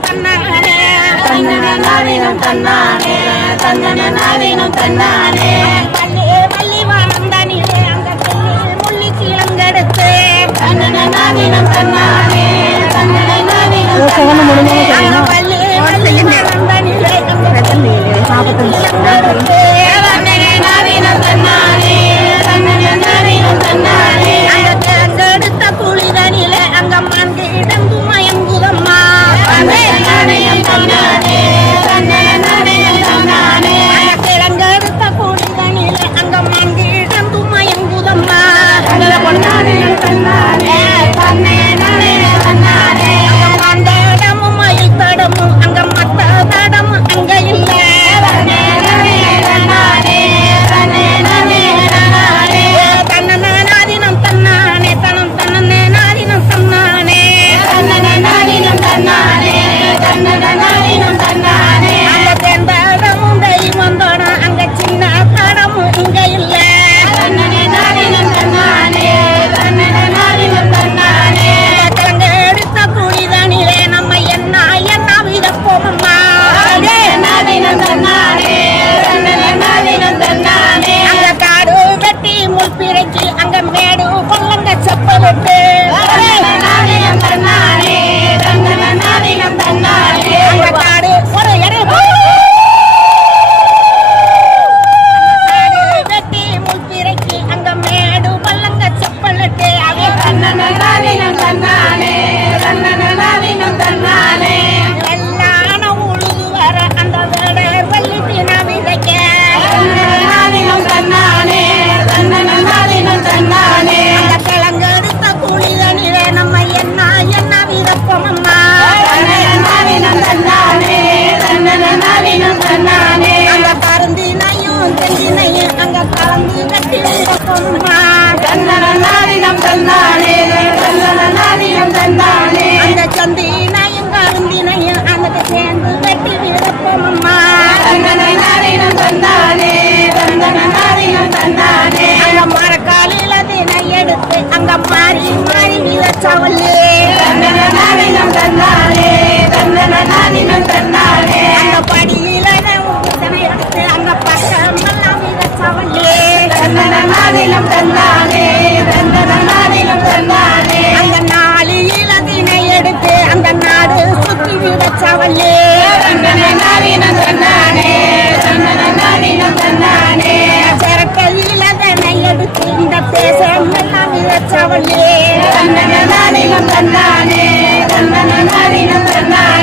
தன்னன நாடினும் தன்னானே தன்னன நாடினும் தன்னானே பள்ளியே பள்ளி வாழ்ந்தனிலே அந்த தெல்லில் முள்ளி சீலங்கெடுத்து தன்னன நாடினும் தன்னானே தன்னன தன்னானே Allah. சேர்ந்து கட்டி விருப்பமம்மா தந்தன நாரினம் தந்தானே தந்தன நாரினம் தந்தானே அங்க மரக்காலில தின எடுத்து அங்க மாறி மாறி விதச்சவல்லே தந்தன நாரினம் தந்தானே தந்தன நாரினம் தந்தானே அந்த படியில எடுத்து அங்க பக்கம் எல்லாம் விதச்சவல்லே தந்தன நாரினம் தந்தானே சவல்லே தந்தன நவீனம் தந்தானே தந்தன நவீனம் தந்தானே சரக்கையில் அதனை எடுத்து இந்த பேசம் எல்லாம் இழச்சவல்லே தந்தன நவீனம் தந்தானே தந்தன நவீனம் தந்தானே